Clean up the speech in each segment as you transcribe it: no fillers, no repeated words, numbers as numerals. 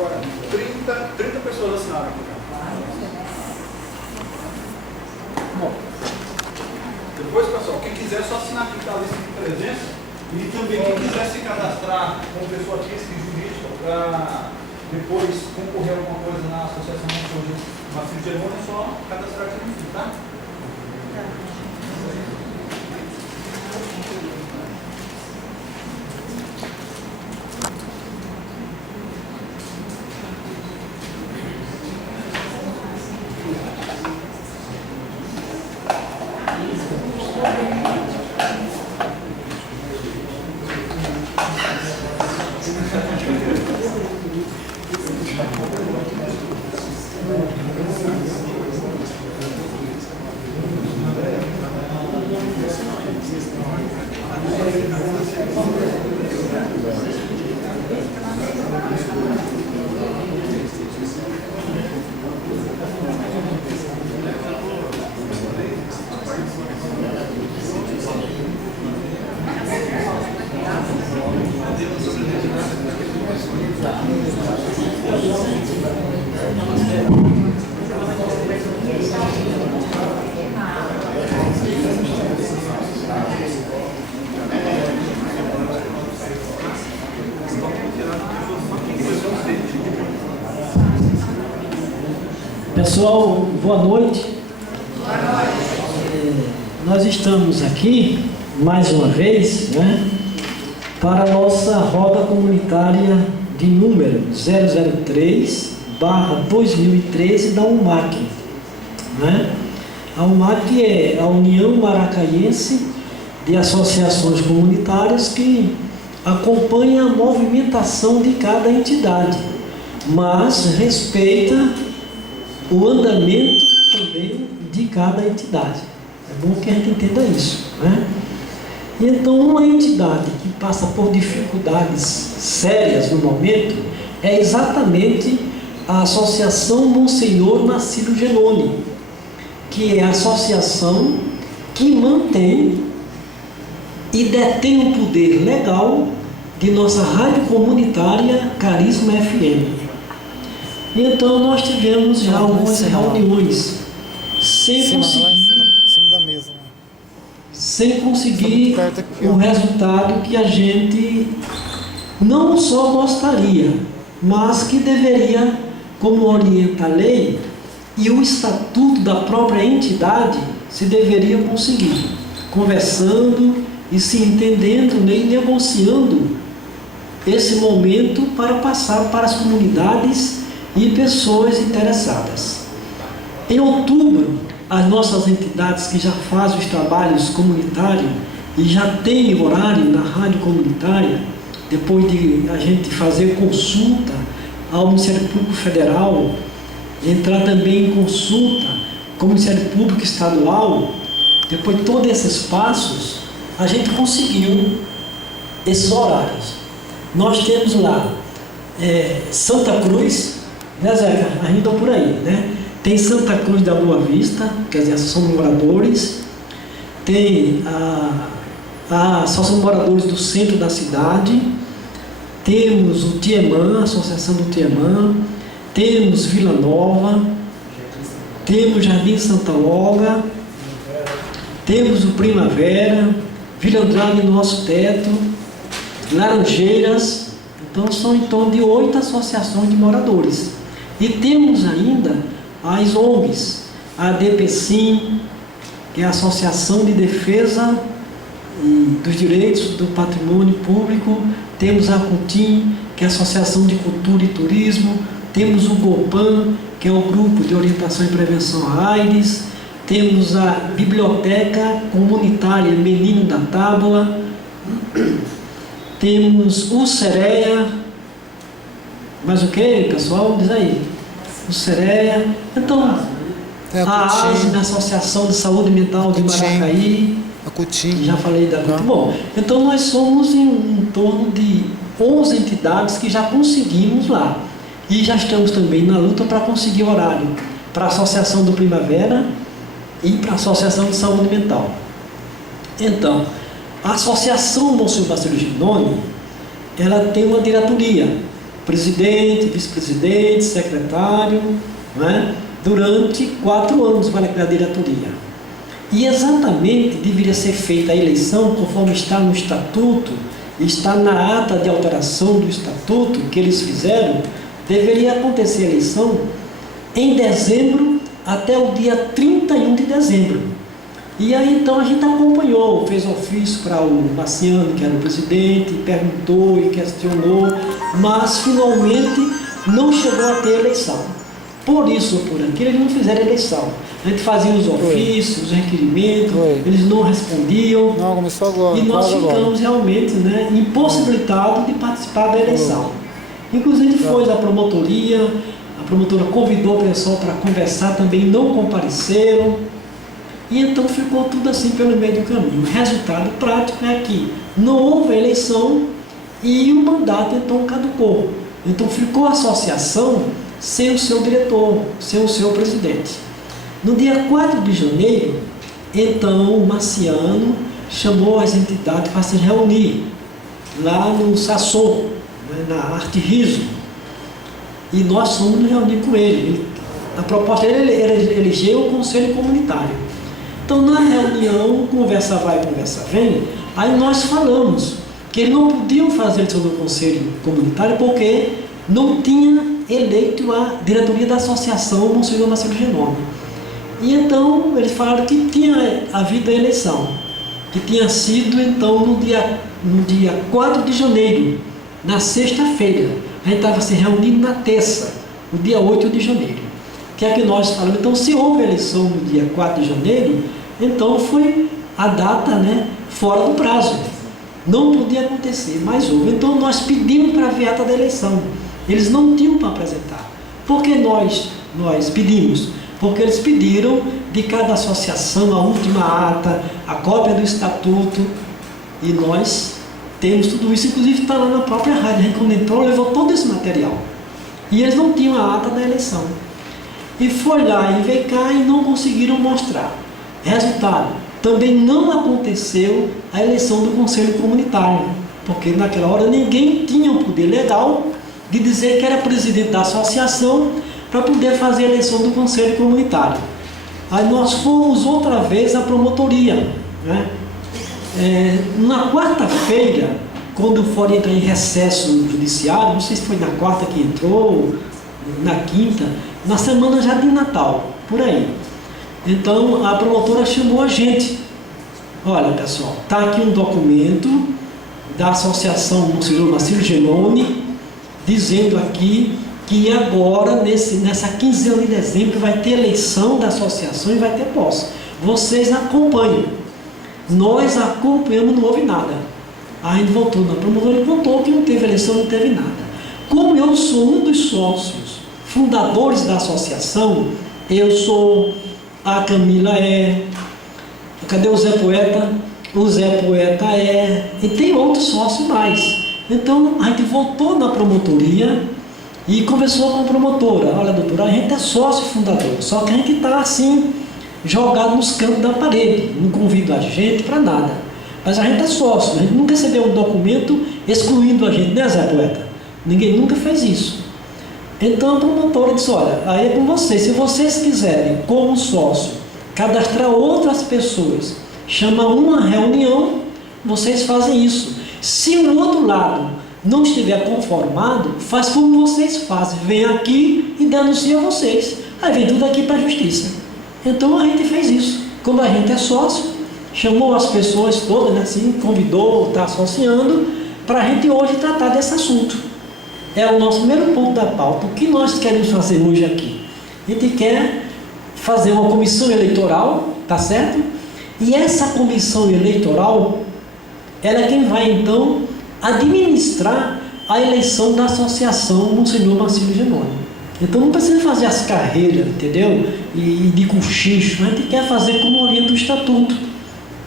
Agora, 30 pessoas assinaram aqui. Bom, depois, pessoal, quem quiser só assinar aqui a lista de presença e também quem quiser se cadastrar como pessoa física e jurídica para depois concorrer a alguma coisa na associação de Jerônimo, é só cadastrar aqui no fim, tá? Pessoal, boa noite. Nós estamos aqui, mais uma vez, para a nossa roda comunitária de número 003/2013 da UMAC. A UMAC é a União Maracaiense de Associações Comunitárias que acompanha a movimentação de cada entidade, mas respeita o andamento também de cada entidade. É bom que a gente entenda isso, E então, uma entidade que passa por dificuldades sérias no momento é exatamente a Associação Monsenhor Marcílio Genoni, que é a associação que mantém e detém o poder legal de nossa rádio comunitária Carisma FM. E então nós tivemos já algumas reuniões sem conseguir o resultado que a gente não só gostaria, mas que deveria, como orienta a lei e o estatuto da própria entidade, se deveria conseguir, conversando e se entendendo, e negociando esse momento para passar para as comunidades e pessoas interessadas. Em outubro, as nossas entidades que já fazem os trabalhos comunitários e já têm horário na rádio comunitária, depois de a gente fazer consulta ao Ministério Público Federal, entrar também em consulta com o Ministério Público Estadual, depois de todos esses passos, a gente conseguiu esses horários. Nós temos lá Santa Cruz, Zé? A gente está por aí, Tem Santa Cruz da Boa Vista, quer dizer, são moradores. Tem só são moradores do centro da cidade. Temos o Tiemã, a Associação do Tiemã. Temos Vila Nova. Temos Jardim Santa Olga. Temos o Primavera. Vila Andrade, Nosso Teto. Laranjeiras. Então são em torno de 8 associações de moradores. E temos ainda as ONGs, a ADPCIM, que é a Associação de Defesa dos Direitos do Patrimônio Público, temos a CUTIM, que é a Associação de Cultura e Turismo, temos o GOPAN, que é o Grupo de Orientação e Prevenção à AIDS, temos a Biblioteca Comunitária Menino da Tábua, temos o CEREA, mas o que, pessoal? Diz aí. O CEREA, então, a ASE, a Associação de Saúde Mental de Maracaí, a CUTIM. Já falei da CUTIM. Bom, então nós somos em torno de 11 entidades que já conseguimos lá. E já estamos também na luta para conseguir horário para a Associação do Primavera e para a Associação de Saúde Mental. Então, a Associação Monsenhor Marcílio Genoni, ela tem uma diretoria, presidente, vice-presidente, secretário, não é? Durante 4 anos para a diretoria. E exatamente deveria ser feita a eleição conforme está no estatuto, está na ata de alteração do estatuto que eles fizeram, deveria acontecer a eleição em dezembro até o dia 31 de dezembro. E aí então a gente acompanhou, fez ofício para o Marciano, que era o presidente, perguntou e questionou, mas finalmente não chegou a ter eleição. Por isso ou por aquilo, eles não fizeram eleição. A gente fazia os ofícios, os requerimentos, eles não respondiam. Não, começou agora. E nós ficamos realmente, né, impossibilitados de participar da eleição. Inclusive foi da promotoria, a promotora convidou o pessoal para conversar, também não compareceram. E então ficou tudo assim pelo meio do caminho. O resultado prático é que não houve eleição e o mandato então caducou. Então ficou a associação sem o seu diretor, sem o seu presidente. No dia 4 de janeiro, então o Marciano chamou as entidades para se reunir lá no Sasson, né, na Arte Riso. E nós fomos nos reunir com ele. A proposta dele era eleger o Conselho Comunitário. Então, na reunião, conversa vai, conversa vem, aí nós falamos que eles não podiam fazer eleição do Conselho Comunitário porque não tinha eleito a diretoria da associação Monsenhor Marcelo Genome. E então, eles falaram que tinha havido a eleição, que tinha sido, então, no dia 4 de janeiro, na sexta-feira. A gente estava se reunindo na terça, no dia 8 de janeiro. Que é que nós falamos, então, se houve eleição no dia 4 de janeiro, então foi a data, né, fora do prazo. Não podia acontecer, mas houve. Então nós pedimos para ver a ata da eleição. Eles não tinham para apresentar. Por que nós pedimos? Porque eles pediram de cada associação a última ata, a cópia do estatuto, e nós temos tudo isso, inclusive está lá na própria rádio. A gente, quando entrou, levou todo esse material. E eles não tinham a ata da eleição. E foi lá e veio cá e não conseguiram mostrar. Resultado, também não aconteceu a eleição do Conselho Comunitário, porque naquela hora ninguém tinha o poder legal de dizer que era presidente da associação para poder fazer a eleição do Conselho Comunitário. Aí nós fomos outra vez à promotoria, né? Na quarta-feira, quando for entrar em recesso judiciário, não sei se foi na quarta que entrou, na quinta, na semana já de Natal, por aí. Então a promotora chamou a gente. Olha, pessoal, está aqui um documento da Associação Monsenhor Marcelo Genome, dizendo aqui que agora, nessa quinzena de dezembro, vai ter eleição da associação e vai ter posse. Vocês acompanham. Nós acompanhamos, não houve nada. Aí a gente voltou na promotora e contou que não teve eleição, não teve nada. Como eu sou um dos sócios fundadores da associação, eu sou, a Camila é, cadê o Zé Poeta? O Zé Poeta é, e tem outros sócios mais. Então a gente voltou na promotoria e conversou com a promotora. Olha, doutora, a gente é sócio fundador, só que a gente está assim, jogado nos cantos da parede, não convida a gente para nada. Mas a gente é sócio, a gente nunca recebeu um documento excluindo a gente, né, Zé Poeta? Ninguém nunca fez isso. Então a promotora disse, olha, aí é com vocês, se vocês quiserem, como sócio, cadastrar outras pessoas, chama uma reunião, vocês fazem isso. Se o outro lado não estiver conformado, faz como vocês fazem, vem aqui e denuncia vocês. Aí vem tudo aqui para a justiça. Então a gente fez isso. Como a gente é sócio, chamou as pessoas todas, né, assim, convidou, está associando, para a gente hoje tratar desse assunto. É o nosso primeiro ponto da pauta. O que nós queremos fazer hoje aqui? A gente quer fazer uma comissão eleitoral, tá certo? E essa comissão eleitoral, ela é quem vai então administrar a eleição da associação Monsenhor Marcelo Genome. Então não precisa fazer as carreiras, entendeu? E de cochicho. A gente quer fazer como orienta o estatuto.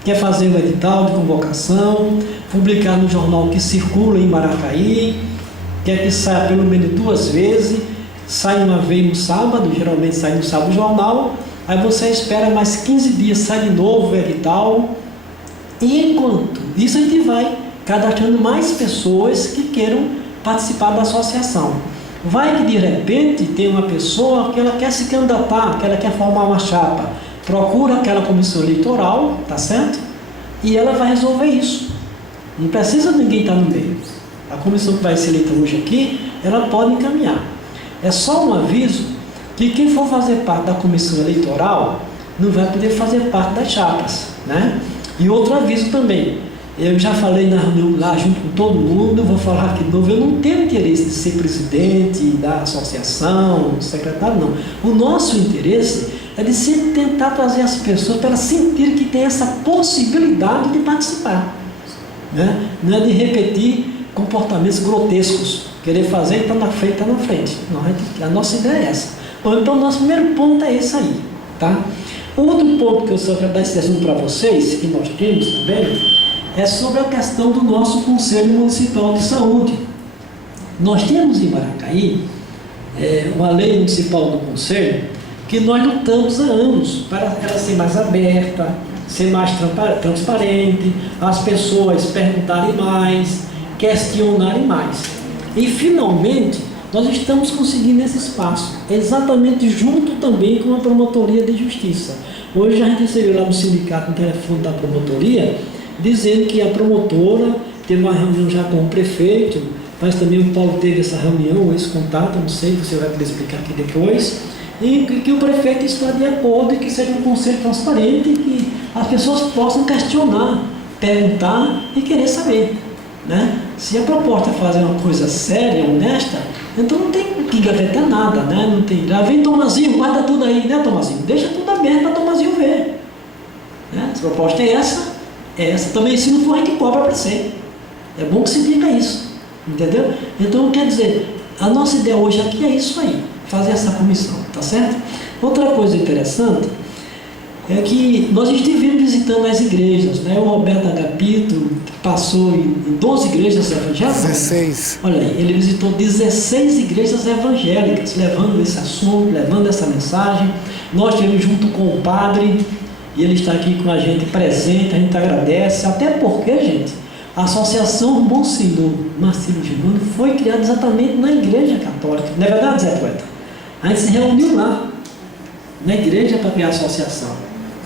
Quer fazer o edital de convocação, publicar no jornal que circula em Maracaí, quer que saia pelo menos 2 vezes, sai uma vez no sábado, geralmente sai no sábado o jornal, aí você espera mais 15 dias, sai de novo o edital, e enquanto isso a gente vai cadastrando mais pessoas que queiram participar da associação. Vai que de repente tem uma pessoa que ela quer se candidatar, que ela quer formar uma chapa, procura aquela comissão eleitoral, tá certo? E ela vai resolver isso. Não precisa ninguém estar no meio. A comissão que vai ser eleita hoje aqui, ela pode encaminhar. É só um aviso que quem for fazer parte da comissão eleitoral não vai poder fazer parte das chapas, né? E outro aviso também, eu já falei na reunião lá junto com todo mundo, vou falar aqui de novo, eu não tenho interesse de ser presidente da associação, secretário, não. O nosso interesse é de sempre tentar trazer as pessoas para elas sentirem que tem essa possibilidade de participar, né? Não é de repetir comportamentos grotescos, querer fazer e está na frente, está na frente. Não, a nossa ideia é essa. Bom, então, nosso primeiro ponto é esse aí, tá? Outro ponto que eu só quero dar esse exemplo para vocês, que nós temos também, é sobre a questão do nosso Conselho Municipal de Saúde. Nós temos em Maracaí uma lei municipal do Conselho que nós lutamos há anos para ela ser mais aberta, ser mais transparente, as pessoas perguntarem mais, questionarem mais. E finalmente nós estamos conseguindo esse espaço, exatamente junto também com a Promotoria de Justiça. Hoje a gente recebeu lá no sindicato um telefone da promotoria, dizendo que a promotora teve uma reunião já com o prefeito, mas também o Paulo teve essa reunião, esse contato, não sei, você vai poder explicar aqui depois, e que o prefeito está de acordo e que seja um conselho transparente e que as pessoas possam questionar, perguntar e querer saber, né? Se a proposta é fazer uma coisa séria, honesta, então não tem que gavetar nada, né? Não tem, já vem Tomazinho, guarda tudo aí, né, Tomazinho? Deixa tudo aberto para Tomazinho ver, né? Se a proposta é essa também, se não for, a gente cobra para ser. É bom que se diga isso, entendeu? Então, quer dizer, a nossa ideia hoje aqui é isso aí, fazer essa comissão, tá certo? Outra coisa interessante é que nós estivemos visitando as igrejas, né? O Roberto Agapito passou em 12 igrejas evangélicas. 16. Olha aí, ele visitou 16 igrejas evangélicas, levando esse assunto, levando essa mensagem. Nós estivemos junto com o padre, e ele está aqui com a gente presente, a gente agradece, até porque, gente, a Associação Monsenhor Marcílio Gimano foi criada exatamente na Igreja Católica. Não é verdade, Zé Poeta? A gente se reuniu lá, na igreja, para criar a associação.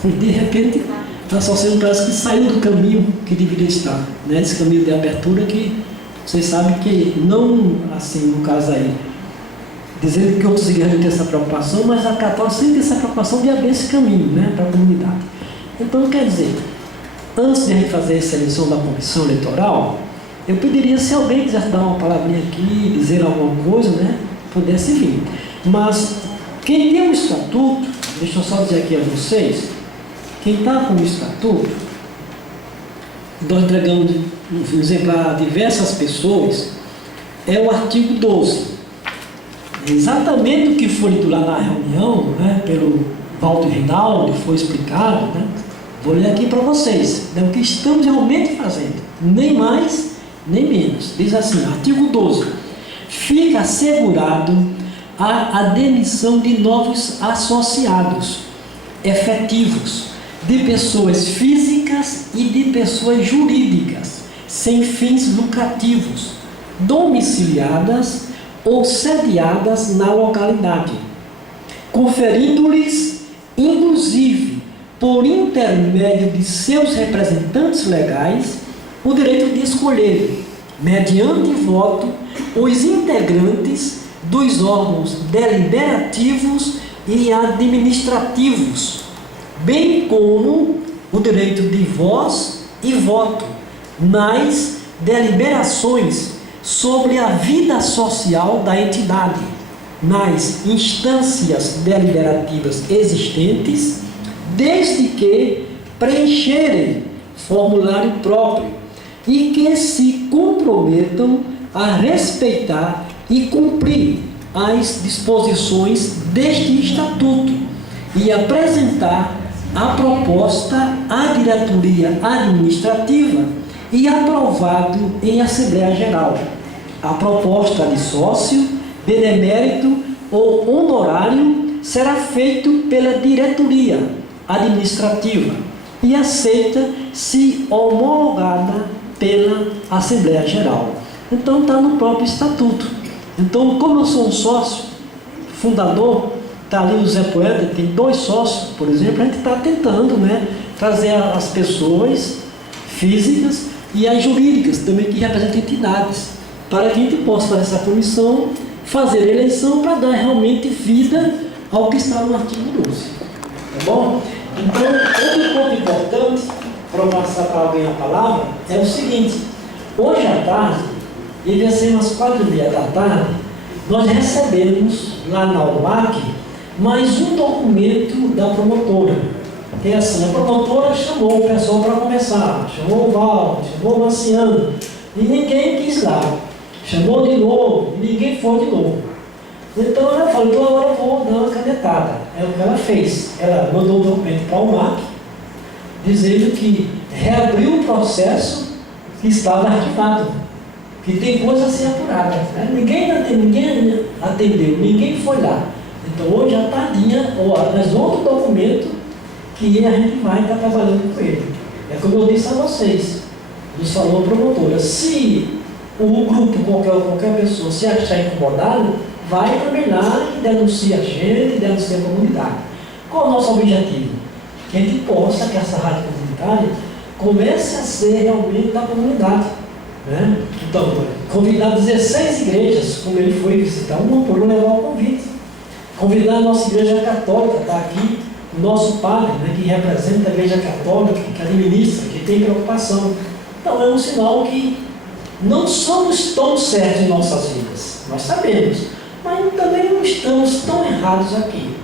E de repente, a associação parece que saiu do caminho que deveria estar, né? Esse caminho de abertura que vocês sabem que não, assim, no caso aí, dizendo que outros igrejas têm essa preocupação, mas a católica sempre tem essa preocupação de abrir esse caminho, né, para a comunidade. Então, quer dizer, antes de a gente fazer essa eleição da comissão eleitoral, eu pediria, se alguém quisesse dar uma palavrinha aqui, dizer alguma coisa, né, pudesse vir. Mas quem tem um estatuto, deixa eu só dizer aqui a vocês, quem está com o estatuto, nós entregamos um exemplar a diversas pessoas, é o artigo 12. Exatamente o que foi dito lá na reunião, né, pelo Walter Reinaldo, foi explicado, né? Vou ler aqui para vocês, né, o que estamos realmente fazendo, nem mais, nem menos. Diz assim, artigo 12, fica assegurado a demissão de novos associados efetivos, de pessoas físicas e de pessoas jurídicas, sem fins lucrativos, domiciliadas ou sediadas na localidade, conferindo-lhes, inclusive, por intermédio de seus representantes legais, o direito de escolher, mediante voto, os integrantes dos órgãos deliberativos e administrativos, bem como o direito de voz e voto nas deliberações sobre a vida social da entidade, nas instâncias deliberativas existentes, desde que preencherem formulário próprio e que se comprometam a respeitar e cumprir as disposições deste estatuto e apresentar a proposta à diretoria administrativa e aprovado em Assembleia Geral. A proposta de sócio, benemérito ou honorário será feito pela diretoria administrativa e aceita se homologada pela Assembleia Geral. Então está no próprio estatuto. Então, como eu sou um sócio, fundador, está ali o Zé Poeta, tem 2 sócios, por exemplo, a gente está tentando, né, trazer as pessoas físicas e as jurídicas também que representam entidades, para que a gente possa fazer essa comissão, fazer a eleição para dar realmente vida ao que está no artigo 12. Tá bom? Então, outro ponto importante, para eu passar para alguém a palavra, é o seguinte: hoje à tarde, devia ser umas 4h30 da tarde, nós recebemos lá na UMAC mais um documento da promotora. Que é assim, a promotora chamou o pessoal para começar, chamou o Val, chamou o Marciano, e ninguém quis dar. Chamou de novo, e ninguém foi de novo. Então ela falou, então agora eu vou dar uma canetada. É o que ela fez. Ela mandou o documento para o UMAC, dizendo que reabriu o processo que estava arquivado, que tem coisa a ser apurada. Né? Ninguém atendeu, ninguém foi lá. Então hoje à tardinha, mas outro documento que a gente vai estar trabalhando com ele. É como eu disse a vocês, nos falou a promotora, se o grupo, qualquer pessoa, se achar incomodado, vai também lá e denuncia a gente, denuncia a comunidade. Qual é o nosso objetivo? Que a gente possa, que essa rádio comunitária comece a ser realmente da comunidade. Né? Então, convidar 16 igrejas, como ele foi visitar, uma por uma levar o convite. Convidar a nossa igreja católica, está aqui, o nosso padre, né, que representa a igreja católica, que administra, que tem preocupação. Então é um sinal que não somos tão certos em nossas vidas, nós sabemos, mas também não estamos tão errados aqui.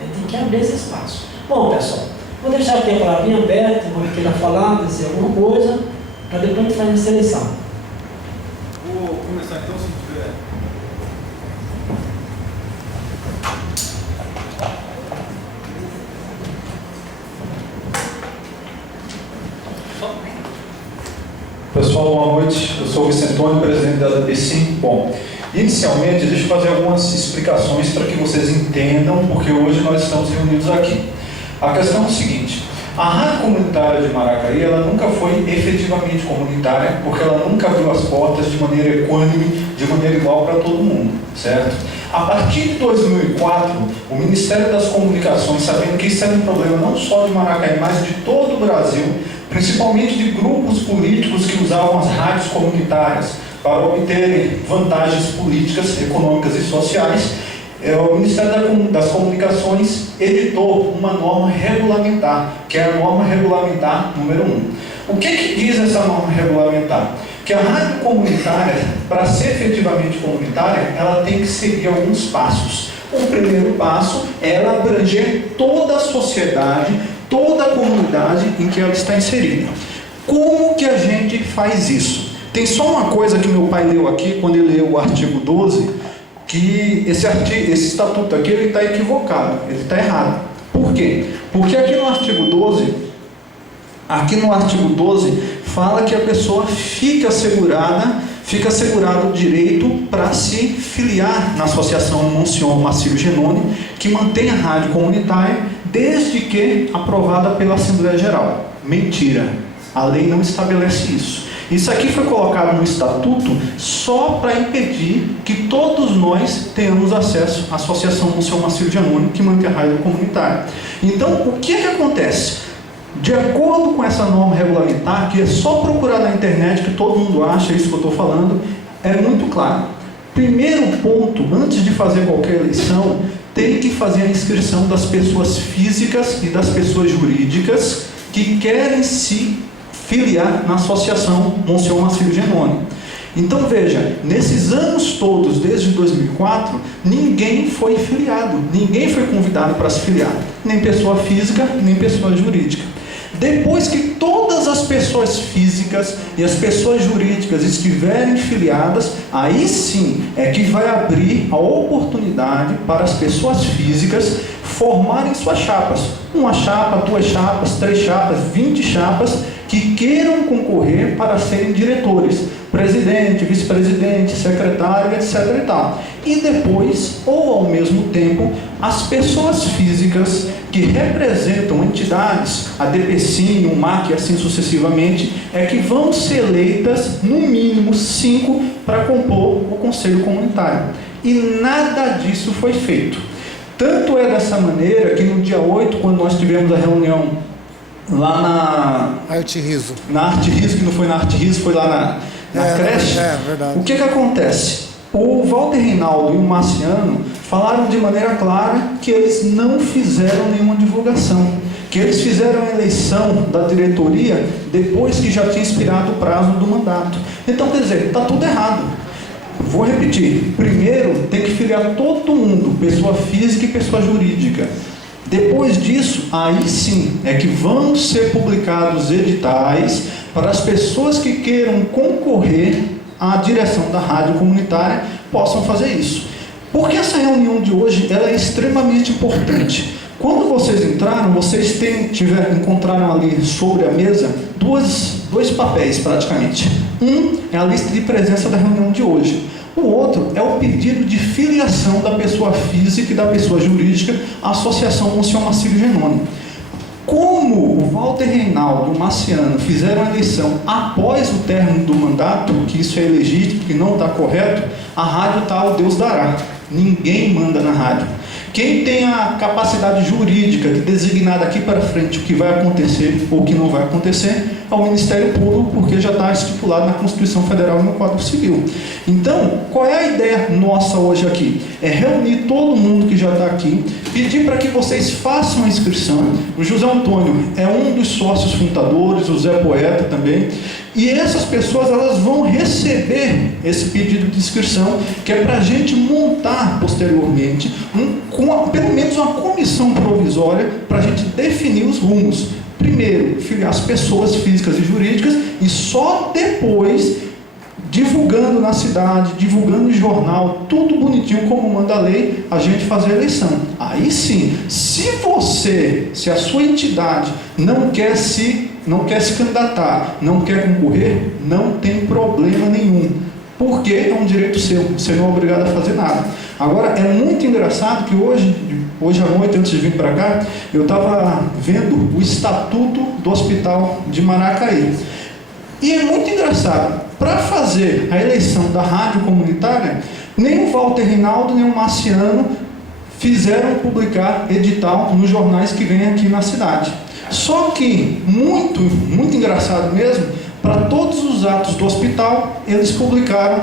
A gente tem que abrir esse espaço. Bom, pessoal, vou deixar aqui a palavrinha aberta, vou queira falar, dizer alguma coisa, para depois a gente fazer a seleção. Vou começar então, se tiver. Pessoal, boa noite. Eu sou o Vicente Antônio, presidente da DPCIM. Bom, inicialmente, deixa eu fazer algumas explicações para que vocês entendam, porque hoje nós estamos reunidos aqui. A questão é o seguinte: a rádio comunitária de Maracaí, ela nunca foi efetivamente comunitária, porque ela nunca abriu as portas de maneira equânime, de maneira igual para todo mundo, certo? A partir de 2004, o Ministério das Comunicações, sabendo que isso era um problema não só de Maracaí, mas de todo o Brasil, principalmente de grupos políticos que usavam as rádios comunitárias para obterem vantagens políticas, econômicas e sociais, o Ministério das Comunicações editou uma norma regulamentar, que é a norma regulamentar número 1. O que diz essa norma regulamentar? Que a rádio comunitária, para ser efetivamente comunitária, ela tem que seguir alguns passos. O primeiro passo é ela abranger toda a sociedade, toda a comunidade em que ela está inserida. Como que a gente faz isso? Tem só uma coisa que meu pai leu aqui, quando ele leu o artigo 12, que esse estatuto aqui ele está equivocado, ele está errado. Por quê? Porque aqui no artigo 12 fala que a pessoa fica assegurado o direito para se filiar na Associação Monsenhor Marcílio Genoni, que mantém a rádio comunitária desde que aprovada pela Assembleia Geral. Mentira, a lei não estabelece isso. Isso aqui foi colocado no estatuto só para impedir que todos nós tenhamos acesso à Associação Monsenhor Marcílio Genoni, que mantém a rádio comunitária. Então, o que acontece? De acordo com essa norma regulamentar, que é só procurar na internet, que todo mundo acha isso que eu estou falando, é muito claro. Primeiro ponto, antes de fazer qualquer eleição, tem que fazer a inscrição das pessoas físicas e das pessoas jurídicas que querem se filiar na Associação Monsenhor Marcílio Genoni. Então veja, nesses anos todos, desde 2004, ninguém foi filiado, ninguém foi convidado para se filiar, nem pessoa física, nem pessoa jurídica. Depois que todas as pessoas físicas e as pessoas jurídicas estiverem filiadas, aí sim é que vai abrir a oportunidade para as pessoas físicas formarem suas chapas. Uma chapa, 2 chapas, 3 chapas, 20 chapas, que queiram concorrer para serem diretores. presidente, vice-presidente, secretário, etc. e tal. E depois, ou ao mesmo tempo, as pessoas físicas que representam entidades, a DPCIM, o MAC e assim sucessivamente, é que vão ser eleitas, no mínimo 5, para compor o Conselho Comunitário. E nada disso foi feito. Tanto é dessa maneira que no dia 8, quando nós tivemos a reunião lá na Arte Riso, que não foi na Arte Riso, foi lá na creche. Verdade. O que acontece? O Walter Reinaldo e o Marciano falaram de maneira clara que eles não fizeram nenhuma divulgação, que eles fizeram a eleição da diretoria depois que já tinha expirado o prazo do mandato. Então, quer dizer, está tudo errado. Vou repetir. Primeiro, tem que filiar todo mundo, pessoa física e pessoa jurídica. Depois disso, aí sim, é que vão ser publicados editais para as pessoas que queiram concorrer à direção da rádio comunitária possam fazer isso. Porque essa reunião de hoje ela é extremamente importante. Quando vocês entraram, vocês encontraram ali sobre a mesa dois papéis praticamente. Um é a lista de presença da reunião de hoje. O outro é o pedido de filiação da pessoa física e da pessoa jurídica à Associação Monsenhor Marcílio Genoni. Como o Walter Reinaldo e o Marciano fizeram a eleição após o término do mandato, que isso é ilegítimo, que não está correto, a rádio está o Deus dará. Ninguém manda na rádio. Quem tem a capacidade jurídica de designar daqui para frente o que vai acontecer ou o que não vai acontecer é o Ministério Público, porque já está estipulado na Constituição Federal e no Código Civil. Então, qual é a ideia nossa hoje aqui? É reunir todo mundo que já está aqui, pedir para que vocês façam a inscrição. O José Antônio é um dos sócios fundadores, o Zé Poeta também, e essas pessoas elas vão receber esse pedido de inscrição, que é para a gente montar posteriormente pelo menos uma comissão provisória para a gente definir os rumos. Primeiro, filiar as pessoas físicas e jurídicas e só depois, divulgando na cidade, divulgando no jornal, tudo bonitinho como manda a lei, a gente fazer a eleição. Aí sim, se a sua entidade não quer se candidatar, não quer concorrer, não tem problema nenhum. Porque é um direito seu, você não é obrigado a fazer nada. Agora, é muito engraçado que hoje à noite, antes de vir para cá, eu estava vendo o estatuto do hospital de Maracaí. E é muito engraçado, para fazer a eleição da rádio comunitária, nem o Walter Reinaldo, nem o Marciano fizeram publicar edital nos jornais que vêm aqui na cidade. Só que, muito, muito engraçado mesmo, para todos os atos do hospital, eles publicaram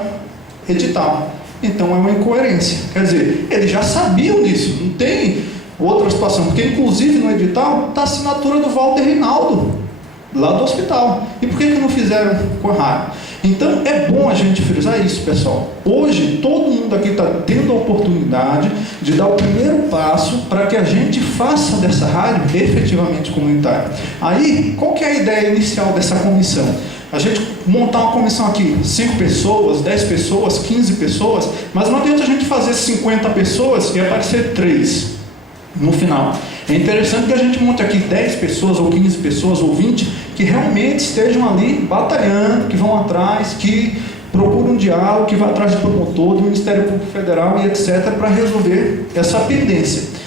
edital. Então é uma incoerência. Quer dizer, eles já sabiam disso, não tem outra situação, porque inclusive no edital está a assinatura do Walter Reinaldo, lá do hospital. E por que não fizeram com a rádio? Então é bom a gente frisar isso, pessoal. Hoje todo mundo aqui está tendo a oportunidade de dar o primeiro passo para que a gente faça dessa rádio efetivamente comunitária. Aí, qual que é a ideia inicial dessa comissão? A gente montar uma comissão aqui, 5 pessoas, 10 pessoas, 15 pessoas, mas não adianta a gente fazer 50 pessoas e aparecer 3 no final. É interessante que a gente monte aqui 10 pessoas, ou 15 pessoas, ou 20, que realmente estejam ali batalhando, que vão atrás, que procuram um diálogo, que vão atrás do promotor, do Ministério Público Federal e etc., para resolver essa pendência.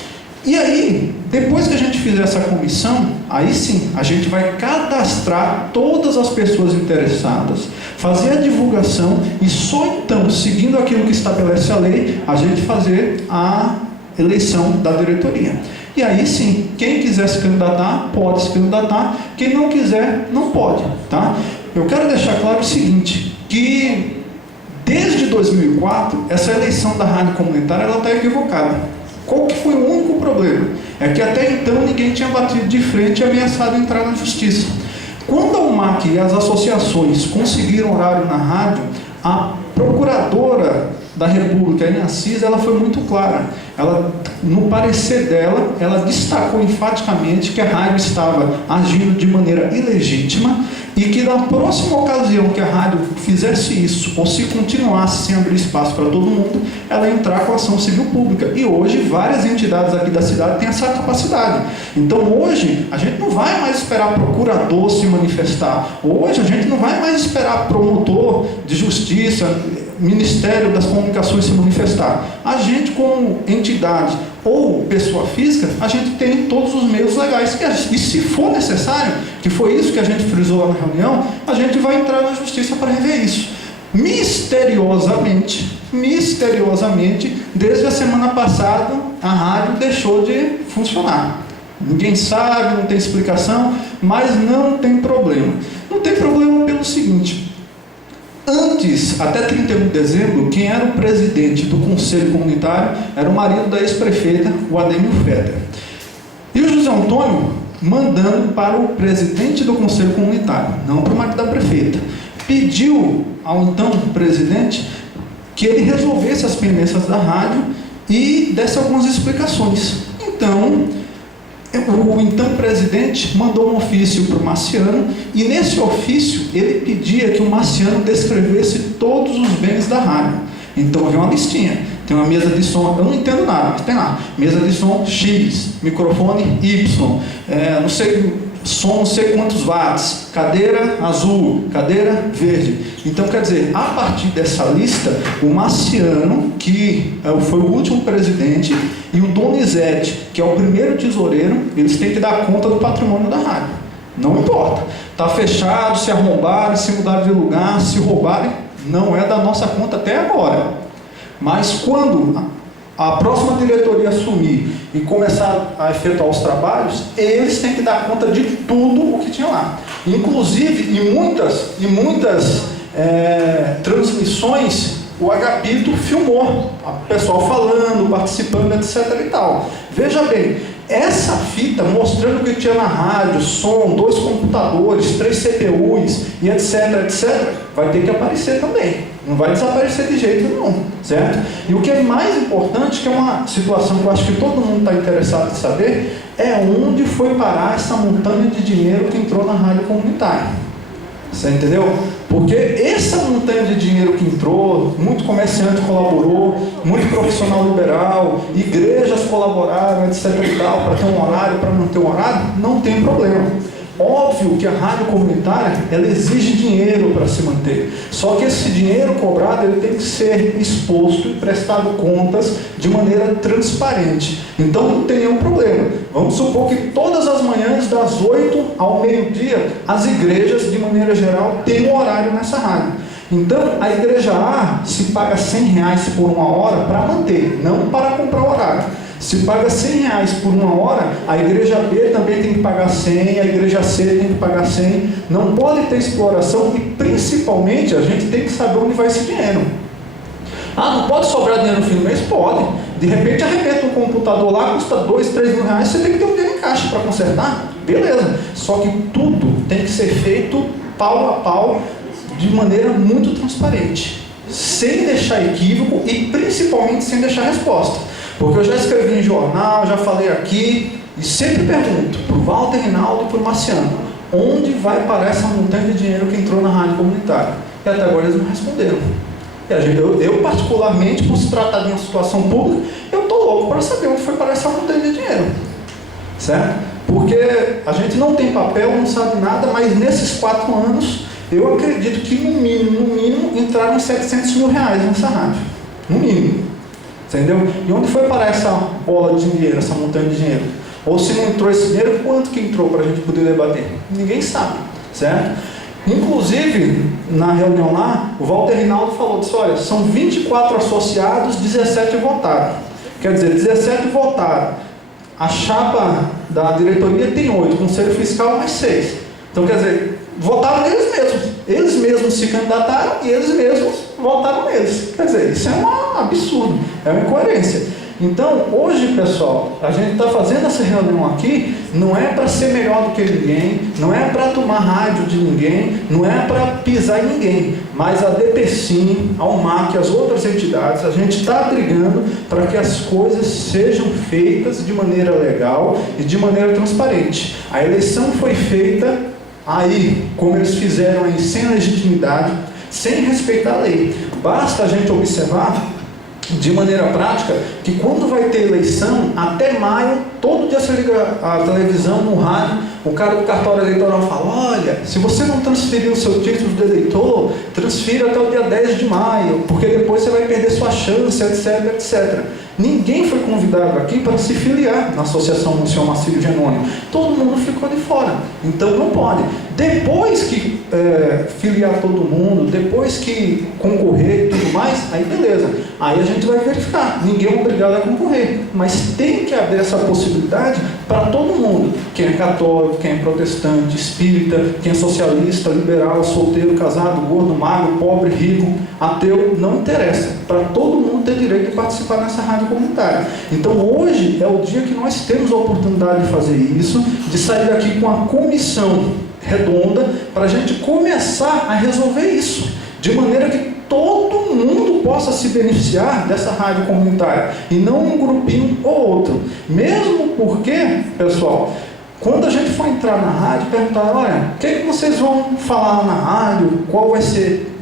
E aí, depois que a gente fizer essa comissão, aí sim, a gente vai cadastrar todas as pessoas interessadas, fazer a divulgação e só então, seguindo aquilo que estabelece a lei, a gente fazer a eleição da diretoria. E aí sim, quem quiser se candidatar, pode se candidatar, quem não quiser, não pode, tá? Eu quero deixar claro o seguinte, que desde 2004, essa eleição da rádio comunitária, ela está equivocada. Qual que foi o único problema? É que até então ninguém tinha batido de frente e ameaçado entrar na justiça. Quando a UMAC e as associações conseguiram horário na rádio, a procuradora da República, em Assis, ela foi muito clara. Ela, no parecer dela, ela destacou enfaticamente que a rádio estava agindo de maneira ilegítima, e que na próxima ocasião que a rádio fizesse isso, ou se continuasse sem abrir espaço para todo mundo, ela ia entrar com ação civil pública. E hoje várias entidades aqui da cidade têm essa capacidade. Então hoje a gente não vai mais esperar procurador se manifestar. Hoje a gente não vai mais esperar promotor de justiça, Ministério das Comunicações se manifestar. A gente, como entidade ou pessoa física, a gente tem todos os meios legais. E se for necessário, que foi isso que a gente frisou lá na reunião, a gente vai entrar na justiça para rever isso. Misteriosamente, desde a semana passada, a rádio deixou de funcionar. Ninguém sabe, não tem explicação, mas não tem problema. Não tem problema pelo seguinte: antes, até 31 de dezembro, quem era o presidente do Conselho Comunitário era o marido da ex-prefeita, o Ademir Fetter. E o José Antônio mandando para o presidente do Conselho Comunitário, não para o marido da prefeita, pediu ao então presidente que ele resolvesse as pendências da rádio e desse algumas explicações. Então, o então presidente mandou um ofício para o Marciano, e nesse ofício ele pedia que o Marciano descrevesse todos os bens da rádio. Então havia uma listinha, tem uma mesa de som, eu não entendo nada, mas tem lá, mesa de som X, microfone Y, som não sei quantos watts, cadeira azul, cadeira verde. Então, quer dizer, a partir dessa lista, o Marciano, que foi o último presidente, e o Donizete, que é o primeiro tesoureiro, eles têm que dar conta do patrimônio da rádio. Não importa. Está fechado, se arrombarem, se mudarem de lugar, se roubarem, não é da nossa conta até agora. Mas quando a próxima diretoria assumir e começar a efetuar os trabalhos, eles têm que dar conta de tudo o que tinha lá. Inclusive, em muitas transmissões, o Agapito filmou, o pessoal falando, participando, etc. e tal. Veja bem, essa fita mostrando o que tinha na rádio, som, 2 computadores, 3 CPUs e etc, vai ter que aparecer também. Não vai desaparecer de jeito nenhum, certo? E o que é mais importante, que é uma situação que eu acho que todo mundo está interessado em saber, é onde foi parar essa montanha de dinheiro que entrou na rádio comunitária. Você entendeu? Porque essa montanha de dinheiro que entrou, muito comerciante colaborou, muito profissional liberal, igrejas colaboraram, etc. e tal, para ter um horário, para não ter um horário, não tem problema. Óbvio que a rádio comunitária, ela exige dinheiro para se manter. Só que esse dinheiro cobrado, ele tem que ser exposto e prestado contas de maneira transparente. Então não tem nenhum problema. Vamos supor que todas as manhãs, das 8 ao meio-dia, as igrejas, de maneira geral, têm um horário nessa rádio. Então, a igreja A se paga R$100 por uma hora para manter, não para comprar o horário. Se paga R$100 por uma hora, a igreja B também tem que pagar 100, a igreja C tem que pagar 100. Não pode ter exploração e, principalmente, a gente tem que saber onde vai esse dinheiro. Ah, não pode sobrar dinheiro no fim do mês? Pode. De repente, arrebenta um computador lá, custa R$2, R$3 mil, você tem que ter um dinheiro em caixa para consertar. Beleza. Só que tudo tem que ser feito pau a pau, de maneira muito transparente, sem deixar equívoco e, principalmente, sem deixar resposta. Porque eu já escrevi em jornal, já falei aqui, e sempre pergunto para o Walter Rinaldo e para o Marciano, onde vai parar essa montanha de dinheiro que entrou na rádio comunitária? E até agora eles não responderam. E eu particularmente, por se tratar de uma situação pública, eu estou louco para saber onde foi parar essa montanha de dinheiro. Certo? Porque a gente não tem papel, não sabe nada, mas nesses 4 anos, eu acredito que no mínimo, entraram R$700 mil nessa rádio. No mínimo. Entendeu? E onde foi parar essa bola de dinheiro, essa montanha de dinheiro? Ou se não entrou esse dinheiro, quanto que entrou para a gente poder debater? Ninguém sabe, certo? Inclusive, na reunião lá, o Walter Rinaldo falou, disse, olha, são 24 associados, 17 votaram. Quer dizer, 17 votaram. A chapa da diretoria tem 8, Conselho Fiscal mais 6. Então, quer dizer, votaram eles mesmos. Eles mesmos se candidataram e eles mesmos votaram neles. Quer dizer, isso é um absurdo, é uma incoerência. Então, hoje, pessoal, a gente está fazendo essa reunião aqui, não é para ser melhor do que ninguém, não é para tomar rádio de ninguém, não é para pisar em ninguém, mas a DPCIM, a UMAC e as outras entidades, a gente está brigando para que as coisas sejam feitas de maneira legal e de maneira transparente. A eleição foi feita aí, como eles fizeram aí, sem legitimidade, sem respeitar a lei. Basta a gente observar de maneira prática que quando vai ter eleição, até maio, todo dia você liga a televisão, no rádio, o cara do cartório eleitoral fala: olha, se você não transferir o seu título de eleitor, transfira até o dia 10 de maio, porque depois você vai perder sua chance, etc, etc. Ninguém foi convidado aqui para se filiar na Associação Monsenhor Marcílio Genoni. Todo mundo ficou de fora. Então não pode. Depois que filiar todo mundo, depois que concorrer e tudo mais, aí beleza. Aí a gente vai verificar. Ninguém é obrigado a concorrer. Mas tem que haver essa possibilidade para todo mundo. Quem é católico, quem é protestante, espírita, quem é socialista, liberal, solteiro, casado, gordo, magro, pobre, rico, ateu, não interessa. Para todo mundo ter direito de participar nessa rádio comunitária. Então hoje é o dia que nós temos a oportunidade de fazer isso, de sair daqui com uma comissão redonda para a gente começar a resolver isso, de maneira que todo mundo possa se beneficiar dessa rádio comunitária e não um grupinho ou outro. Mesmo porque, pessoal, quando a gente for entrar na rádio, perguntar: olha, o que é que vocês vão falar na rádio, qual vai ser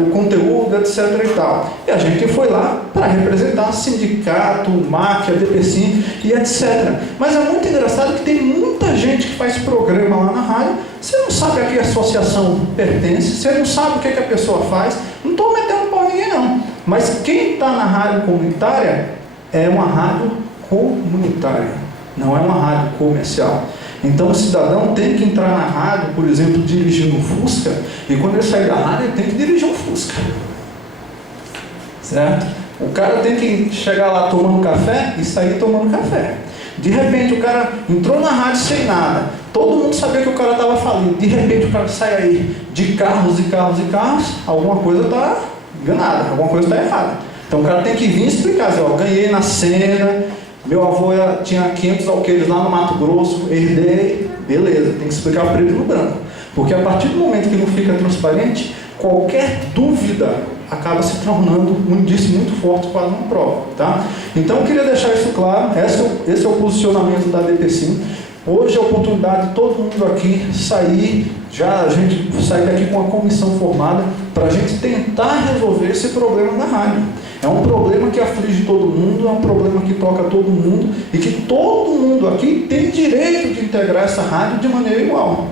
o conteúdo, etc e tal. E a gente foi lá para representar sindicato, MAC, ADPCIM e etc. Mas é muito engraçado que tem muita gente que faz programa lá na rádio, você não sabe a que associação pertence, você não sabe o que a pessoa faz. Não estou metendo pau em ninguém não, mas quem está na rádio comunitária é uma rádio comunitária, não é uma rádio comercial. Então o cidadão tem que entrar na rádio, por exemplo, dirigindo um Fusca, e quando ele sair da rádio ele tem que dirigir um Fusca, certo? O cara tem que chegar lá tomando café e sair tomando café. De repente o cara entrou na rádio sem nada, todo mundo sabia que o cara estava falido, de repente o cara sai aí de carros e carros e carros, alguma coisa está enganada, alguma coisa está errada. Então o cara tem que vir explicar, assim, ó, ganhei na Sena, meu avô tinha 500 alqueires lá no Mato Grosso, herdei, beleza, tem que explicar preto no branco. Porque a partir do momento que não fica transparente, qualquer dúvida acaba se tornando um indício muito forte para uma prova, tá? Então eu queria deixar isso claro, esse é o posicionamento da ADPCIM. Hoje é a oportunidade de todo mundo aqui sair, a gente sair daqui com uma comissão formada para a gente tentar resolver esse problema da rádio. É um problema que aflige todo mundo, é um problema que toca todo mundo e que todo mundo aqui tem direito de integrar essa rádio de maneira igual,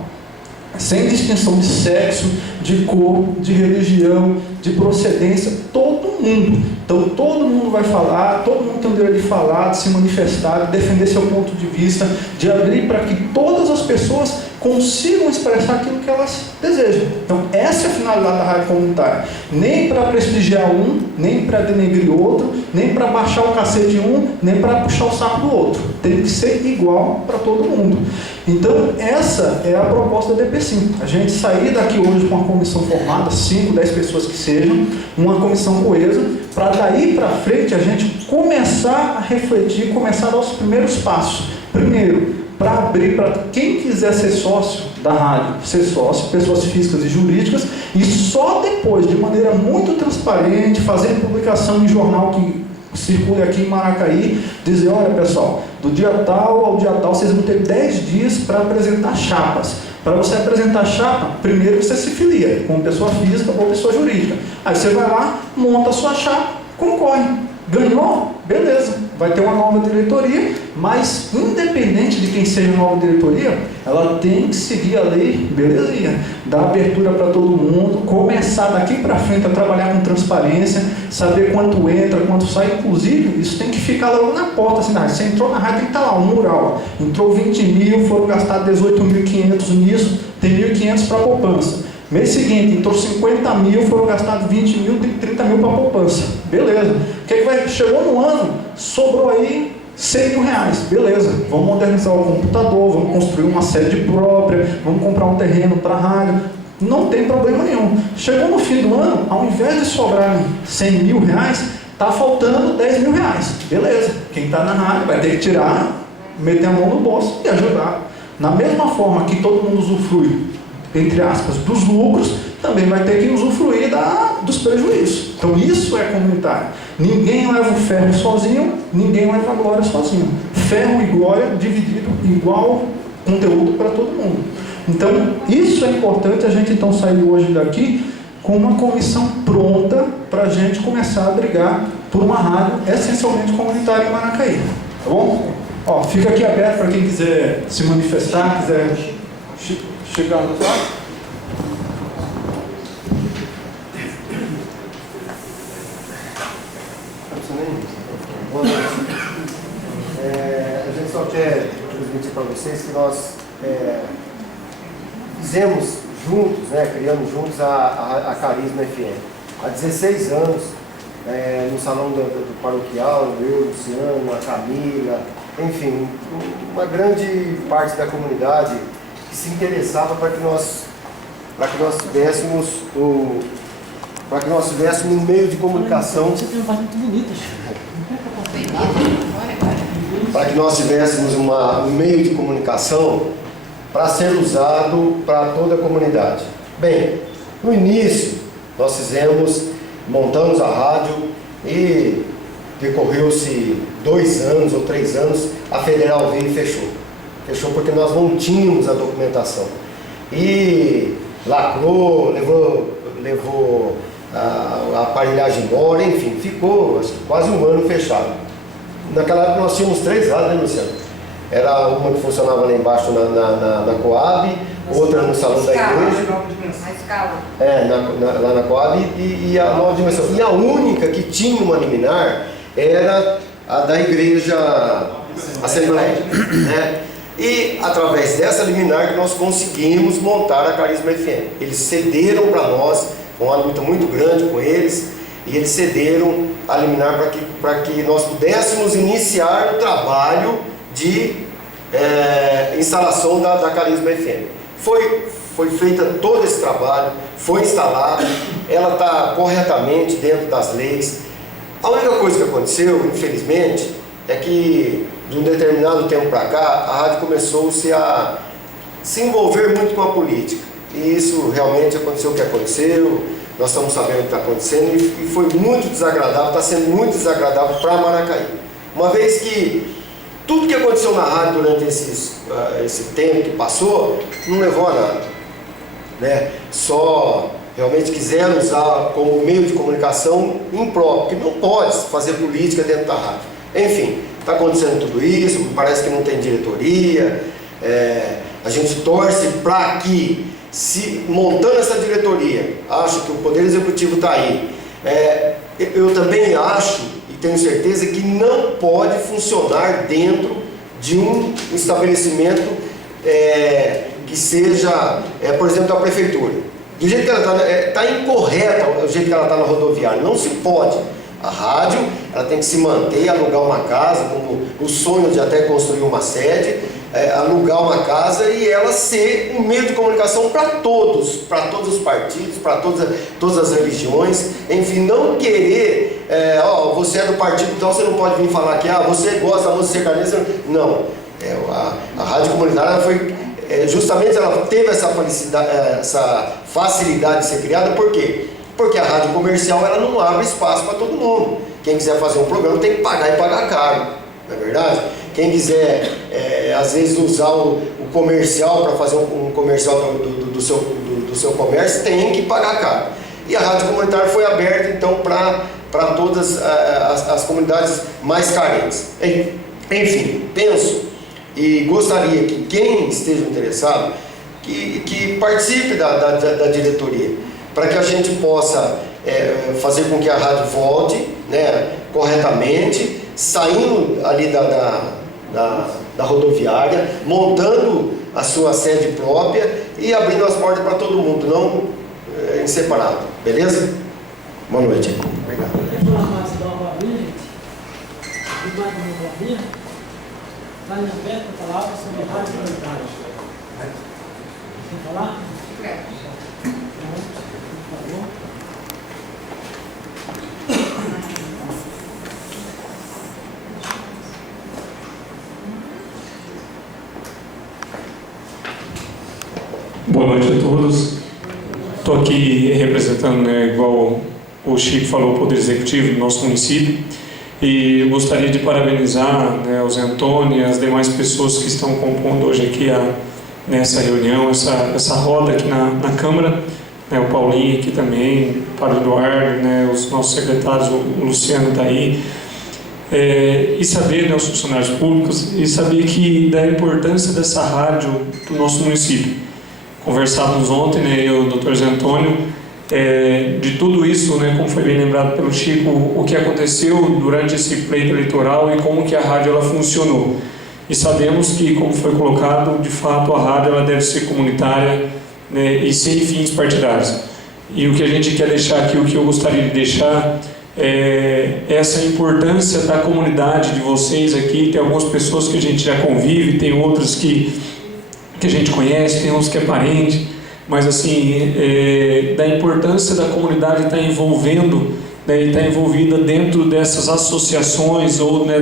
sem distinção de sexo, de cor, de religião, de procedência, todo mundo. Então todo mundo vai falar, todo mundo tem o direito de falar, de se manifestar, de defender seu ponto de vista, de abrir para que todas as pessoas consigam expressar aquilo que elas desejam. Então essa é a finalidade da rádio comunitária. Nem para prestigiar um, nem para denegrir outro, nem para baixar o cacete de um, nem para puxar o saco do outro. Tem que ser igual para todo mundo. Então essa é a proposta da DPCIM. A gente sair daqui hoje com uma comissão formada, 5, 10 pessoas que sejam, uma comissão coesa, para daí para frente a gente começar a refletir, começar a dar os primeiros passos. Primeiro, para abrir para quem quiser ser sócio da rádio, ser sócio, pessoas físicas e jurídicas, e só depois, de maneira muito transparente, fazendo publicação em jornal que circule aqui em Maracaí, dizer: olha pessoal, do dia tal ao dia tal vocês vão ter 10 dias para apresentar chapas. Para você apresentar chapa, primeiro você se filia, como pessoa física ou pessoa jurídica. Aí você vai lá, monta a sua chapa, concorre. Ganhou? Beleza, vai ter uma nova diretoria, mas independente de quem seja a nova diretoria, ela tem que seguir a lei, belezinha, dar abertura para todo mundo, começar daqui para frente a trabalhar com transparência, saber quanto entra, quanto sai. Inclusive, isso tem que ficar logo na porta, assim, você entrou na rádio, tem que estar lá, um mural, entrou 20 mil, foram gastar 18.500 nisso, tem 1.500 para poupança. Mês seguinte, entrou 50 mil, foram gastados 20 mil, tem 30 mil para poupança. Beleza. O que é que vai? Chegou no ano, sobrou aí 100 mil reais. Beleza. Vamos modernizar o computador, vamos construir uma sede própria, vamos comprar um terreno para a rádio. Não tem problema nenhum. Chegou no fim do ano, ao invés de sobrar 100 mil reais, está faltando 10 mil reais. Beleza. Quem está na rádio vai ter que tirar, meter a mão no bolso e ajudar. Na mesma forma que todo mundo usufrui, entre aspas, dos lucros, também vai ter que usufruir dos prejuízos. Então isso é comunitário. Ninguém leva o ferro sozinho, ninguém leva a glória sozinho. Ferro e glória dividido igual conteúdo para todo mundo. Então, isso é importante a gente então sair hoje daqui com uma comissão pronta para a gente começar a brigar por uma rádio essencialmente comunitária em Maracaí. Tá bom? Ó, fica aqui aberto para quem quiser se manifestar, quiser chegar no lado. A gente só quer transmitir para vocês que nós fizemos juntos, criamos juntos a Carisma FM. Há 16 anos, no salão do paroquial, eu, Luciano, a Camila, enfim, uma grande parte da comunidade que se interessava para que nós tivéssemos um meio de comunicação. Você tem uma parte muito bonita, para que nós tivéssemos um meio de comunicação para ser usado para toda a comunidade. Bem, no início nós montamos a rádio e decorreu-se 2 anos ou 3 anos, a Federal veio e fechou. Fechou porque nós não tínhamos a documentação. E lacrou, levou a aparelhagem embora, enfim, ficou quase 1 ano fechado. Naquela época nós tínhamos 3 rádios, né, Luciano? Era uma que funcionava lá embaixo na Coab, outra no salão da igreja. A escala. Lá na Coab e a Nova Dimensão. E a única que tinha uma liminar era a da igreja Assembleia. Né? E através dessa liminar que nós conseguimos montar a Carisma FM. Eles cederam para nós, foi uma luta muito grande com eles, e eles cederam a liminar para que nós pudéssemos iniciar o trabalho de instalação da Carisma FM. Foi feita todo esse trabalho, foi instalada, ela está corretamente dentro das leis. A única coisa que aconteceu, infelizmente, é que de um determinado tempo para cá, a rádio começou-se a se envolver muito com a política. E isso realmente aconteceu o que aconteceu, nós estamos sabendo o que está acontecendo e foi muito desagradável, está sendo muito desagradável para Maracaí. Uma vez que tudo que aconteceu na rádio durante esse tempo que passou, não levou a nada. Né? Só realmente quiseram usar como meio de comunicação impróprio, que não pode fazer política dentro da rádio. Enfim, está acontecendo tudo isso, parece que não tem diretoria, a gente torce para que, montando essa diretoria, acho que o Poder Executivo está aí, eu também acho e tenho certeza que não pode funcionar dentro de um estabelecimento que seja, por exemplo, da prefeitura. Do jeito que ela está incorreta o jeito que ela está na rodoviária, não se pode. A rádio, ela tem que se manter, alugar uma casa, como o sonho de até construir uma sede, alugar uma casa e ela ser um meio de comunicação para todos os partidos, para todas as religiões, enfim, não querer, você é do partido, então você não pode vir falar que você gosta da música sertaneja, não. A rádio comunitária foi, justamente ela teve essa facilidade de ser criada, por quê? Porque a rádio comercial ela não abre espaço para todo mundo. Quem quiser fazer um programa tem que pagar e pagar caro, não é verdade? Quem quiser, às vezes, usar o comercial para fazer um comercial do seu comércio, tem que pagar caro. E a rádio comunitária foi aberta, então, para todas as comunidades mais carentes. Enfim, penso e gostaria que quem esteja interessado, que participe da diretoria, para que a gente possa fazer com que a rádio volte, né, corretamente, saindo ali da rodoviária, montando a sua sede própria e abrindo as portas para todo mundo, não em separado. Beleza? Boa noite. Obrigado. Está em aberto a palavra sobre rádio comunitária. Quer falar? Boa noite a todos. Estou aqui representando, igual o Chico falou, o Poder Executivo do nosso município, e gostaria de parabenizar o Zé Antônio e as demais pessoas que estão compondo hoje aqui nessa reunião, essa roda aqui na Câmara, né, o Paulinho aqui também, o Padre Eduardo, né, os nossos secretários, o Luciano está aí, e saber, né, os funcionários públicos, e saber que da importância dessa rádio para o nosso município. Conversávamos ontem, né, eu e o Dr. Zé Antônio, de tudo isso, né, como foi bem lembrado pelo Chico, o que aconteceu durante esse pleito eleitoral e como que a rádio ela funcionou. E sabemos que, como foi colocado, de fato a rádio ela deve ser comunitária, né, e sem fins partidários. E o que a gente quer deixar aqui, o que eu gostaria de deixar, é essa importância da comunidade de vocês aqui. Tem algumas pessoas que a gente já convive, tem outras que a gente conhece, tem uns que é parente, mas assim, da importância da comunidade estar envolvendo, né, e estar envolvida dentro dessas associações ou, né,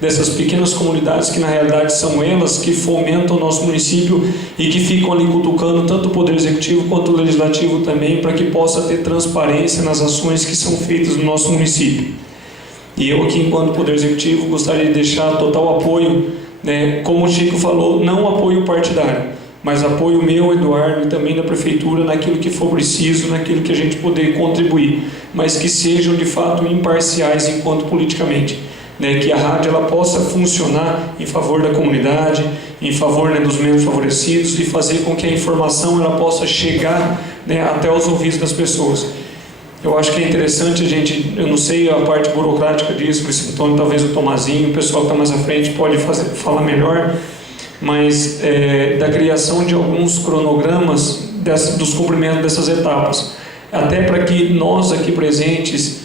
dessas pequenas comunidades que na realidade são elas que fomentam o nosso município e que ficam ali cutucando tanto o Poder Executivo quanto o Legislativo também, para que possa ter transparência nas ações que são feitas no nosso município. E eu aqui, enquanto Poder Executivo, gostaria de deixar total apoio, né, como o Chico falou, não apoio partidário, mas apoio meu, Eduardo, e também da Prefeitura naquilo que for preciso, naquilo que a gente poder contribuir, mas que sejam de fato imparciais enquanto politicamente, né, que a rádio ela possa funcionar em favor da comunidade, em favor, né, dos menos favorecidos, e fazer com que a informação ela possa chegar, né, até os ouvidos das pessoas. Eu acho que é interessante a gente, eu não sei a parte burocrática disso, o Antônio, talvez o Tomazinho, o pessoal que está mais à frente pode falar melhor, mas da criação de alguns cronogramas dos cumprimentos dessas etapas, até para que nós aqui presentes,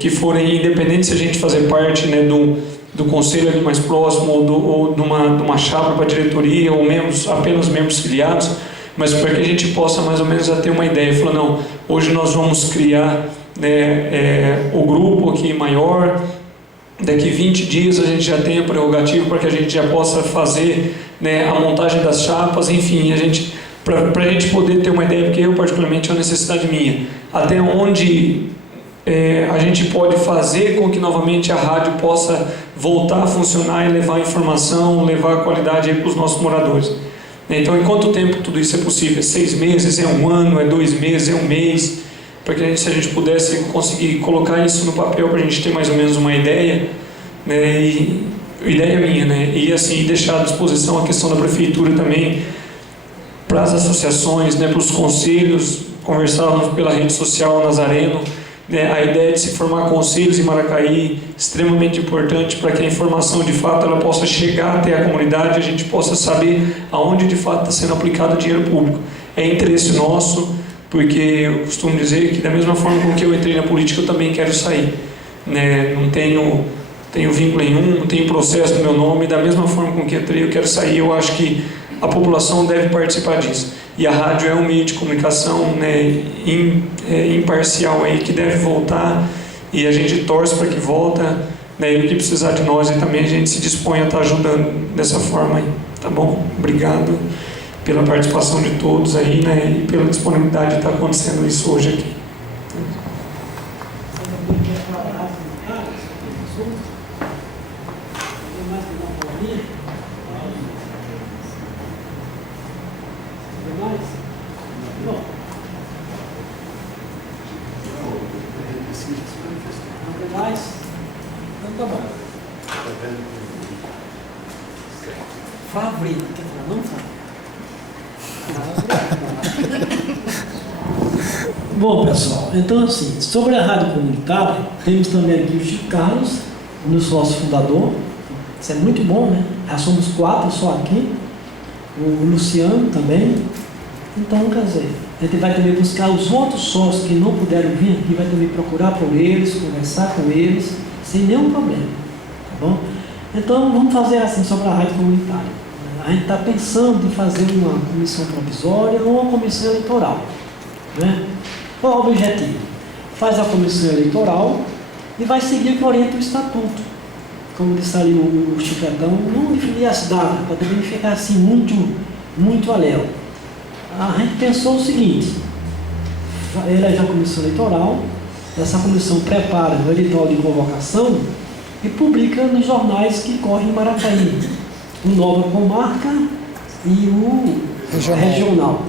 que forem independentes se a gente fazer parte, né, do conselho ali mais próximo ou de uma chapa para a diretoria ou apenas membros filiados, mas para que a gente possa mais ou menos ter uma ideia, falar, não, hoje nós vamos criar, né, o grupo aqui maior, daqui 20 dias a gente já tem a prerrogativa para que a gente já possa fazer, né, a montagem das chapas, enfim, para a gente poder ter uma ideia, porque eu particularmente é uma necessidade minha, até onde a gente pode fazer com que novamente a rádio possa voltar a funcionar e levar informação, levar a qualidade para os nossos moradores. Então, em quanto tempo tudo isso é possível? É 6 meses, é 1 ano, é 2 meses, é 1 mês? Para que se a gente pudesse conseguir colocar isso no papel para a gente ter mais ou menos uma ideia, né, e ideia minha, né, e assim deixar à disposição a questão da prefeitura também para as associações, né, para os conselhos. Conversávamos pela rede social Nazareno, né, a ideia de se formar conselhos em Maracaí, extremamente importante para que a informação de fato ela possa chegar até a comunidade, a gente possa saber aonde de fato está sendo aplicado o dinheiro público. É interesse nosso, porque eu costumo dizer que da mesma forma com que eu entrei na política, eu também quero sair, né? Não tenho vínculo nenhum, não tenho processo no meu nome, da mesma forma com que entrei, eu quero sair. Eu acho que a população deve participar disso. E a rádio é um meio de comunicação, né, imparcial aí, que deve voltar, e a gente torce para que volta, né, e o que precisar de nós, e também a gente se dispõe a estar ajudando dessa forma aí, tá bom? Obrigado pela participação de todos aí, né, e pela disponibilidade de estar acontecendo isso hoje aqui. Favorito, quer falar? Não sabe. Bom, pessoal, então assim, sobre a rádio comunitária, temos também aqui o Chico Carlos, o nosso sócio fundador. Isso é muito bom, né? Já somos 4 só aqui. O Luciano também. Então, quer dizer, a gente vai também buscar os outros sócios que não puderam vir aqui, vai também procurar por eles, conversar com eles, sem nenhum problema, tá bom? Então, vamos fazer assim sobre a rádio comunitária. A gente está pensando em fazer uma comissão provisória ou uma comissão eleitoral, né? Qual é o objetivo? Faz a comissão eleitoral e vai seguir o que orienta o estatuto. Como disse ali o Chicletão, não definir as datas, para também ficar assim muito alheio. A gente pensou o seguinte: elege a comissão eleitoral, essa comissão prepara o edital de convocação e publica nos jornais que correm em Maracaí, o Nova Comarca e o regional.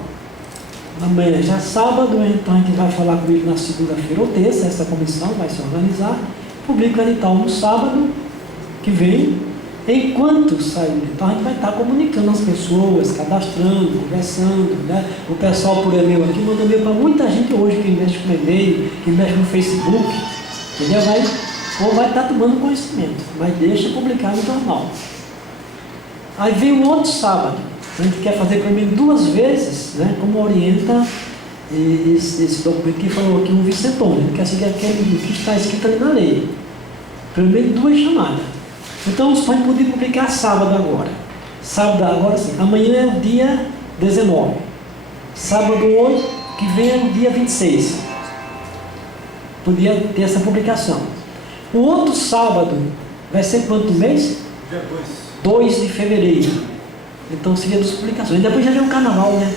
Amanhã já é sábado, então a gente vai falar com ele na segunda-feira ou terça, essa comissão vai se organizar, publica o edital no sábado que vem, enquanto sai o edital, a gente vai estar comunicando as pessoas, cadastrando, conversando, né? O pessoal por e-mail aqui mandou e-mail para muita gente hoje que mexe com e-mail, que mexe no Facebook, entendeu? Vai estar tomando conhecimento, mas deixa publicar no jornal. Aí vem o outro sábado, a gente quer fazer pelo menos 2 vezes, né? Como orienta esse documento que falou aqui o Vicentão, ele quer seguir aquele que está escrito ali na lei. Pelo menos 2 chamadas. Então os pais podem publicar sábado agora. Sábado agora sim. Amanhã é o dia 19. Sábado 8, que vem é o dia 26. Podia ter essa publicação. O outro sábado vai ser quanto mês? Dia 2 de fevereiro. Então seria das publicações. E depois já vem o carnaval, né?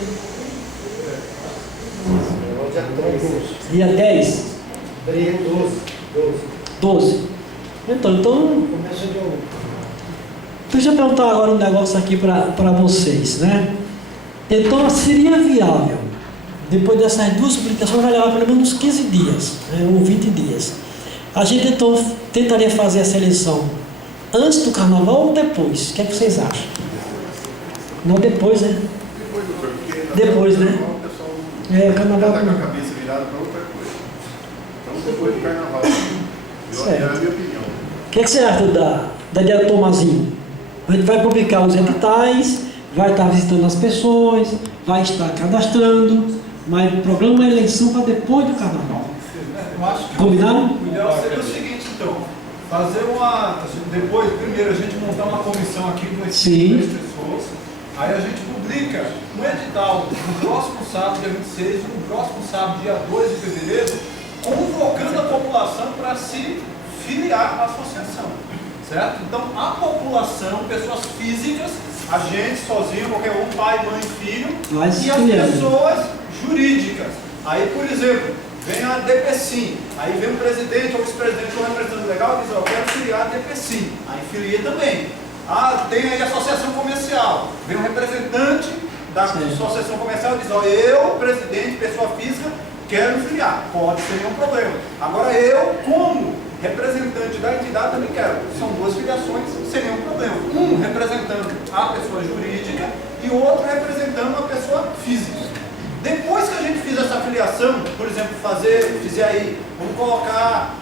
Dia 10? 12. Então, deixa eu perguntar agora um negócio aqui para vocês, né? Então, seria viável, depois dessas 2 publicações, vai levar pelo menos 15 dias, né, ou 20 dias. A gente, então, tentaria fazer essa eleição antes do carnaval ou depois? O que é que vocês acham? Não, depois, né? Depois, né? O carnaval está com a cabeça virada para outra coisa. Então, depois do carnaval. É a minha opinião. O que você acha da Diário Tomazinho? A gente vai publicar os editais, vai estar visitando as pessoas, vai estar cadastrando, mas programa a eleição para depois do carnaval. Eu acho que combinado? O ideal seria o seguinte, então, fazer depois, primeiro a gente montar uma comissão aqui com esses 3 pessoas, aí a gente publica um edital no próximo sábado, dia 26, e no próximo sábado, dia 2 de fevereiro, convocando a população para se filiar à associação, certo? Então, a população, pessoas físicas, a gente sozinho, qualquer um, pai, mãe, filho, e as pessoas jurídicas. Aí, por exemplo, vem a DPSIM, aí vem o presidente ou o vice-presidente ou o representante legal e diz, eu quero filiar a DPSIM, aí filia também. Tem aí a associação comercial, vem o representante da associação comercial e diz, eu, presidente, pessoa física, quero filiar, pode ser nenhum problema. Agora eu, como representante da entidade, também quero. São 2 filiações sem nenhum problema. Um representando a pessoa jurídica e o outro representando a pessoa física. Depois que a gente fizer essa filiação, por exemplo, fizer aí, vamos colocar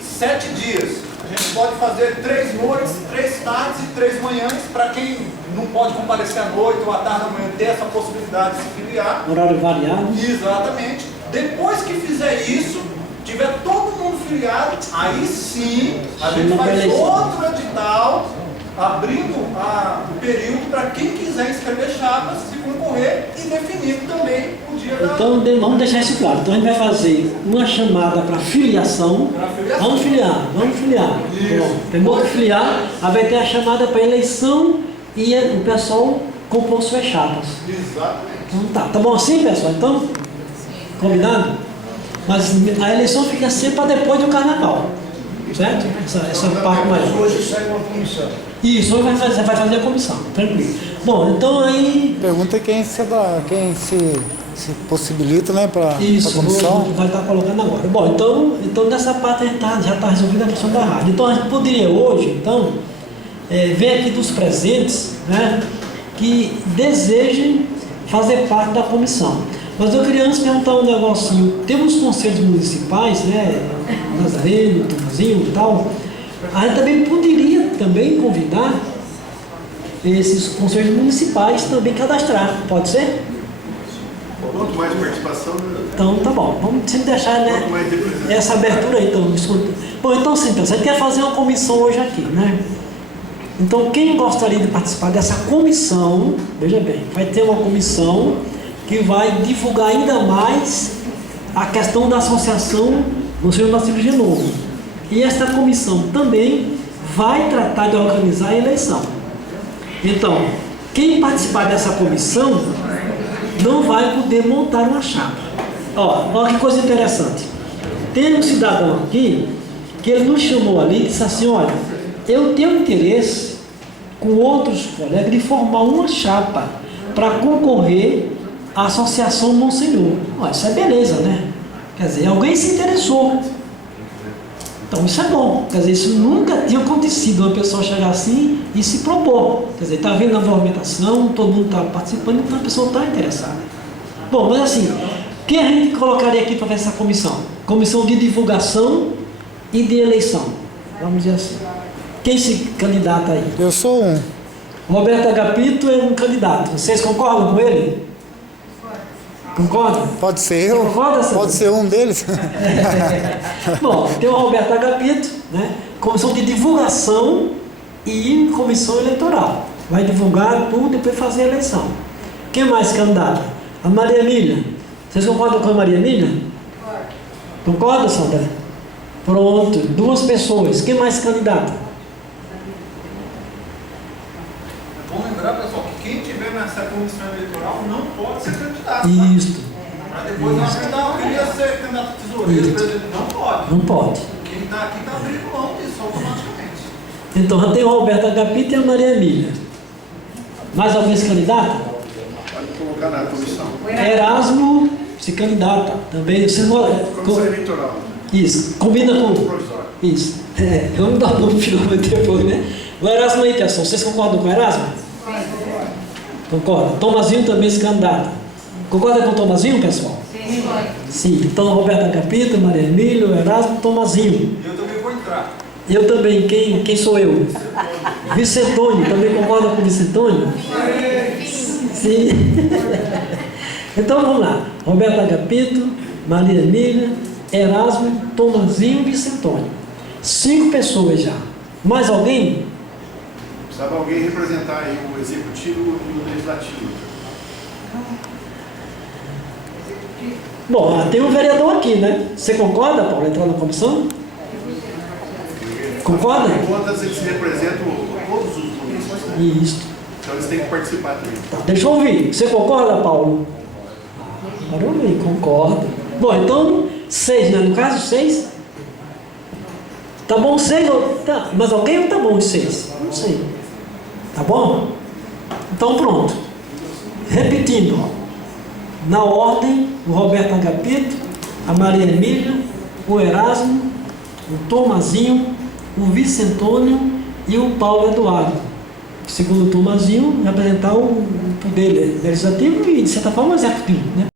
7 dias. A gente pode fazer 3 noites, 3 tardes e 3 manhãs, para quem não pode comparecer à noite ou à tarde da manhã, ter essa possibilidade de se filiar. Horário variado. Exatamente. Depois que fizer isso, tiver todo mundo filiado, aí sim a gente faz outro edital, abrindo o período para quem quiser escrever chapas, se concorrer e definindo também o dia da... Então, vamos deixar isso claro. Então, a gente vai fazer uma chamada para filiação. Vamos filiar. Temos que filiar, aí vai ter a chamada para eleição e o pessoal compor suas chapas. Exatamente. Então, tá bom assim, pessoal? Então, combinado? Mas a eleição fica sempre para depois do carnaval, certo? Essa parte maior. Hoje sai uma comissão. Isso, hoje vai fazer a comissão, tranquilo. Bom, então aí... Pergunta quem se possibilita, né, para a comissão. Vai estar colocando agora. Bom, então nessa parte a gente já está resolvida a questão da rádio. Então a gente poderia hoje, então, ver aqui dos presentes, né, que desejem fazer parte da comissão. Mas eu queria antes perguntar um negocinho. Temos conselhos municipais, né? Nazareno, Tomazinho e tal. A gente também poderia convidar esses conselhos municipais também cadastrar. Pode ser? Quanto mais participação, né? Então tá bom. Vamos sempre deixar, né, essa abertura aí. Então, escuta. Bom, então sim, então, você quer fazer uma comissão hoje aqui, né? Então quem gostaria de participar dessa comissão, veja bem, vai ter uma comissão que vai divulgar ainda mais a questão da associação no Senhor da Cirurgia Novo. E esta comissão também vai tratar de organizar a eleição. Então, quem participar dessa comissão não vai poder montar uma chapa. Olha que coisa interessante. Tem um cidadão aqui que ele nos chamou ali e disse assim, olha, eu tenho interesse com outros colegas de formar uma chapa para concorrer à Associação Monsenhor. Ó, isso é beleza, né? Quer dizer, alguém se interessou. Então isso é bom. Quer dizer, isso nunca tinha acontecido, uma pessoa chegar assim e se propor. Quer dizer, está vendo a movimentação, todo mundo está participando, então a pessoa está interessada. Bom, mas assim, quem a gente colocaria aqui para essa comissão? Comissão de divulgação e de eleição. Vamos dizer assim. Quem se candidata aí? Eu sou um. Roberto Agapito é um candidato. Vocês concordam com ele? Concordam? Pode ser eu. Concorda, senhor? Pode ser um deles. Bom, tem o Roberto Agapito, né? Comissão de divulgação e comissão eleitoral. Vai divulgar tudo e depois fazer a eleição. Quem mais candidato? A Maria Emília. Vocês concordam com a Maria Emília? Concorda, Sandra? Pronto, 2 pessoas. Quem mais candidata? É bom lembrar, pessoal, que quem estiver nessa comissão eleitoral não pode ser candidato. Isto. Para depois não acreditar, eu queria ser candidato a tesoureiro, presidente. Não pode. Não pode. Quem está aqui está abrindo mão disso automaticamente. Então já tem o Roberto Agapito e a Maria Emília. Mais alguém se candidata? Pode colocar na comissão. Erasmo se candidata também. Você Comissão eleitoral. Isso, combina com. Provisório. Isso. Vamos dar um nome finalmente depois, né? O Erasmo aí, pessoal. Vocês concordam com o Erasmo? Concorda? Tomazinho também se candidata. Concorda com o Tomazinho, pessoal? Sim. Então, Roberto Agapito, Maria Emília, Erasmo, Tomazinho. Eu também vou entrar. Eu também. Quem sou eu? Vicentônio. Também concorda com o Vicentônio? Sim. Então, vamos lá. Roberto Agapito, Maria Emília, Erasmo, Tomazinho e Vicentônio. 5 pessoas já. Mais alguém? Precisava alguém representar aí o executivo e o legislativo. Bom, tem um vereador aqui, né? Você concorda, Paulo, entrar na comissão? Concorda? Afinal de contas, eles representam todos os municípios. Isso. Então eles têm que participar também. Tá, deixa eu ouvir. Você concorda, Paulo? Para eu ouvir, concordo. Bom, então, 6, né? No caso, 6. Tá bom 6? Tá. Mas alguém ou tá bom de 6? Não sei. Tá bom? Então pronto. Repetindo, ó. Na ordem, o Roberto Agapito, a Maria Emília, o Erasmo, o Tomazinho, o Vicentônio e o Paulo Eduardo. Segundo o Tomazinho, representar o poder legislativo e, de certa forma, o executivo, né?